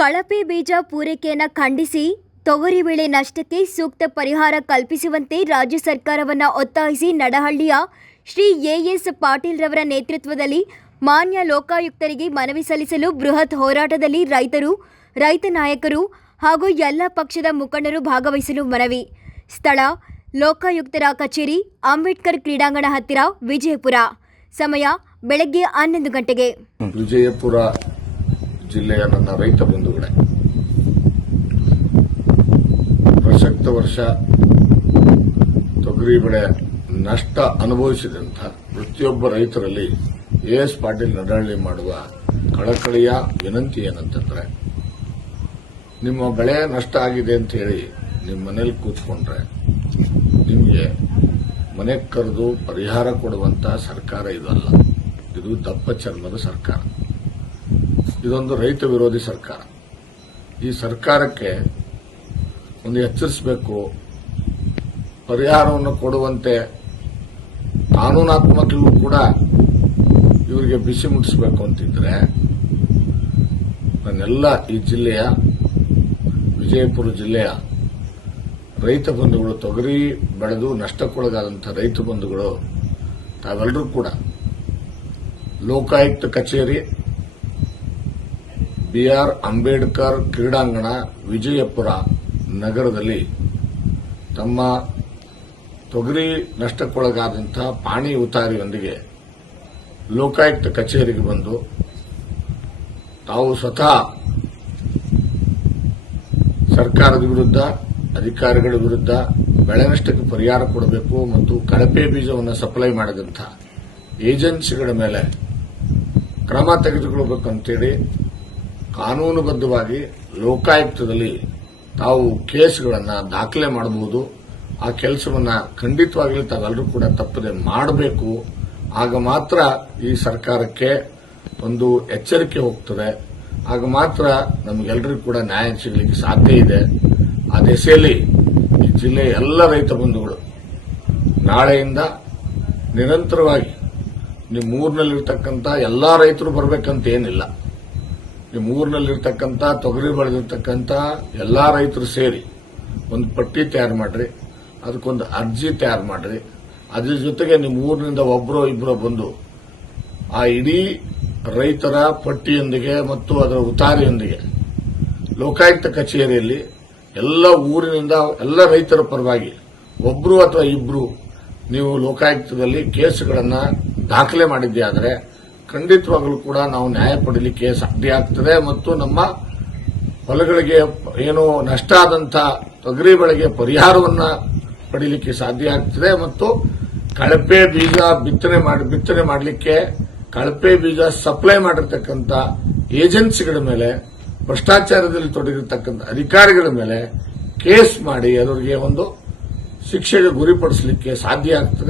ಕಳಪೆ ಬೀಜ ಪೂರೈಕೆಯನ್ನು ಖಂಡಿಸಿ ತೊಗರಿ ಬೆಳೆ ನಷ್ಟಕ್ಕೆ ಸೂಕ್ತ ಪರಿಹಾರ ಕಲ್ಪಿಸುವಂತೆ ರಾಜ್ಯ ಸರ್ಕಾರವನ್ನು ಒತ್ತಾಯಿಸಿ ನಡಹಳ್ಳಿಯ ಶ್ರೀ ಎಎಸ್ ಪಾಟೀಲ್ ರವರ ನೇತೃತ್ವದಲ್ಲಿ ಮಾನ್ಯ ಲೋಕಾಯುಕ್ತರಿಗೆ ಮನವಿ ಸಲ್ಲಿಸಲು ಬೃಹತ್ ಹೋರಾಟದಲ್ಲಿ ರೈತರು, ರೈತ ನಾಯಕರು ಹಾಗೂ ಎಲ್ಲ ಪಕ್ಷದ ಮುಖಂಡರು ಭಾಗವಹಿಸಲು ಮನವಿ. ಸ್ಥಳ, ಲೋಕಾಯುಕ್ತರ ಕಚೇರಿ, ಅಂಬೇಡ್ಕರ್ ಕ್ರೀಡಾಂಗಣ ಹತ್ತಿರ ವಿಜಯಪುರ. ಸಮಯ, ಬೆಳಗ್ಗೆ ಹನ್ನೊಂದು ಗಂಟೆಗೆ. ವಿಜಯಪುರ ಜಿಲ್ಲೆಯ ನನ್ನ ರೈತ ಬಂಧುಗಳೇ. ಪ್ರಸಕ್ತ ವರ್ಷ ತೊಗರಿ ಬೆಳೆ ನಷ್ಟ ಅನುಭವಿಸಿದಂಥ ಪ್ರತಿಯೊಬ್ಬ ರೈತರಲ್ಲಿ ಎ ಎಸ್ ಪಾಟೀಲ್ ನಡಹಳ್ಳಿ ಮಾಡುವ ಕಳಕಳಿಯ ವಿನಂತಿ ಏನಂತಂದ್ರೆ, ನಿಮ್ಮ ಬೆಳೆ ನಷ್ಟ ಆಗಿದೆ ಅಂತ ಹೇಳಿ ನಿಮ್ಮ ಮನೇಲಿ ಕೂತ್ಕೊಂಡ್ರೆ ನಿಮಗೆ ಮನೆ ಕರೆದು ಪರಿಹಾರ ಕೊಡುವಂತ ಸರ್ಕಾರ ಇದಲ್ಲ ಇದು ದಪ್ಪ ಚರ್ಮದ ಸರ್ಕಾರ. ಇದೊಂದು ರೈತ ವಿರೋಧಿ ಸರ್ಕಾರ. ಈ ಸರ್ಕಾರಕ್ಕೆ ಒಂದು ಎಚ್ಚರಿಸಬೇಕು. ಪರಿಹಾರವನ್ನು ಕೊಡುವಂತೆ ಕಾನೂನಾತ್ಮಕವೂ ಕೂಡ ಇವರಿಗೆ ಬಿಸಿ ಮುಟ್ಟಿಸಬೇಕು ಅಂತಿದ್ರೆ, ನನ್ನೆಲ್ಲ ಈ ಜಿಲ್ಲೆಯ, ವಿಜಯಪುರ ಜಿಲ್ಲೆಯ ರೈತ ಬಂಧುಗಳು, ತೊಗರಿ ಬೆಳೆದು ನಷ್ಟಕ್ಕೊಳಗಾದಂಥ ರೈತ ಬಂಧುಗಳು ತಾವೆಲ್ಲರೂ ಕೂಡ ಲೋಕಾಯುಕ್ತ ಕಚೇರಿ ಬಿಆರ್ ಅಂಬೇಡ್ಕರ್ ಕ್ರೀಡಾಂಗಣ ವಿಜಯಪುರ ನಗರದಲ್ಲಿ ತಮ್ಮ ತೊಗರಿ ನಷ್ಟಕ್ಕೊಳಗಾದಂಥ ಪಾಣಿ ಉತಾರಿಯೊಂದಿಗೆ ಲೋಕಾಯುಕ್ತ ಕಚೇರಿಗೆ ಬಂದು ತಾವು ಸ್ವತಃ ಸರ್ಕಾರದ ವಿರುದ್ಧ, ಅಧಿಕಾರಿಗಳ ವಿರುದ್ಧ ಬೆಳೆ ನಷ್ಟಕ್ಕೆ ಪರಿಹಾರ ಕೊಡಬೇಕು ಮತ್ತು ಕಳಪೆ ಬೀಜವನ್ನು ಸಪ್ಲೈ ಮಾಡಿದಂಥ ಏಜೆನ್ಸಿಗಳ ಮೇಲೆ ಕ್ರಮ ತೆಗೆದುಕೊಳ್ಳಬೇಕಂತೇಳಿ ಕಾನೂನುಬದ್ಧವಾಗಿ ಲೋಕಾಯುಕ್ತದಲ್ಲಿ ತಾವು ಕೇಸ್ಗಳನ್ನು ದಾಖಲೆ ಮಾಡಬಹುದು. ಆ ಕೆಲಸವನ್ನು ಖಂಡಿತವಾಗಲೂ ತಾವೆಲ್ಲರೂ ಕೂಡ ತಪ್ಪದೆ ಮಾಡಬೇಕು. ಆಗ ಮಾತ್ರ ಈ ಸರ್ಕಾರಕ್ಕೆ ಒಂದು ಎಚ್ಚರಿಕೆ ಹೋಗ್ತದೆ. ಆಗ ಮಾತ್ರ ನಮಗೆಲ್ಲರಿಗೂ ಕೂಡ ನ್ಯಾಯ ಸಿಗಲಿಕ್ಕೆ ಸಾಧ್ಯ ಇದೆ. ಆ ದೆಸೆಯಲ್ಲಿ ಈ ಜಿಲ್ಲೆಯ ಎಲ್ಲ ರೈತ ಬಂಧುಗಳು ನಾಳೆಯಿಂದ ನಿರಂತರವಾಗಿ ನಿಮ್ಮ ಊರಿನಲ್ಲಿರ್ತಕ್ಕಂಥ ಎಲ್ಲ ರೈತರು ಬರಬೇಕಂತ ಏನಿಲ್ಲ ನಿಮ್ಮ ಊರಿನಲ್ಲಿರ್ತಕ್ಕಂಥ ತೊಗರಿ ಬೆಳೆದಿರ್ತಕ್ಕಂಥ ಎಲ್ಲಾ ರೈತರು ಸೇರಿ ಒಂದು ಪಟ್ಟಿ ತಯಾರು ಮಾಡ್ರಿ, ಅದಕ್ಕೊಂದು ಅರ್ಜಿ ತಯಾರು ಮಾಡ್ರಿ. ಅದ್ರ ಜೊತೆಗೆ ನಿಮ್ಮ ಊರಿನಿಂದ ಒಬ್ಬರು ಇಬ್ಬರು ಬಂದು ಆ ಇಡೀ ರೈತರ ಪಟ್ಟಿಯೊಂದಿಗೆ ಮತ್ತು ಅದರ ಉತಾರಿಯೊಂದಿಗೆ, ಲೋಕಾಯುಕ್ತ ಕಚೇರಿಯಲ್ಲಿ ಎಲ್ಲ ಊರಿನಿಂದ ಎಲ್ಲ ರೈತರ ಪರವಾಗಿ ಒಬ್ಬರು ಅಥವಾ ಇಬ್ರು ನೀವು ಲೋಕಾಯುಕ್ತದಲ್ಲಿ ಕೇಸುಗಳನ್ನು ದಾಖಲೆ ಮಾಡಿದ್ದೇ ಆದರೆ ಖಂಡಿತವಾಗಲೂ ಕೂಡ ನಾವು ನ್ಯಾಯ ಪಡೀಲಿಕ್ಕೆ ಸಾಧ್ಯ ಆಗ್ತದೆ ಮತ್ತು ನಮ್ಮ ಹೊಲಗಳಿಗೆ ಏನು ನಷ್ಟ ಆದಂತ ತೊಗರಿ ಬೆಳೆಗೆ ಪರಿಹಾರವನ್ನ ಪಡೀಲಿಕ್ಕೆ ಸಾಧ್ಯ ಆಗ್ತದೆ ಮತ್ತು ಕಳಪೆ ಬೀಜ ಬಿತ್ತನೆ ಮಾಡಿ, ಬಿತ್ತನೆ ಮಾಡಲಿಕ್ಕೆ ಕಳಪೆ ಬೀಜ ಸಪ್ಲೈ ಮಾಡಿರ್ತಕ್ಕಂಥ ಏಜೆನ್ಸಿಗಳ ಮೇಲೆ, ಭ್ರಷ್ಟಾಚಾರದಲ್ಲಿ ತೊಡಗಿರ್ತಕ್ಕಂಥ ಅಧಿಕಾರಿಗಳ ಮೇಲೆ ಕೇಸ್ ಮಾಡಿ ಅವರಿಗೆ ಒಂದು ಶಿಕ್ಷೆಗೆ ಗುರಿಪಡಿಸಲಿಕ್ಕೆ ಸಾಧ್ಯ ಆಗ್ತದೆ.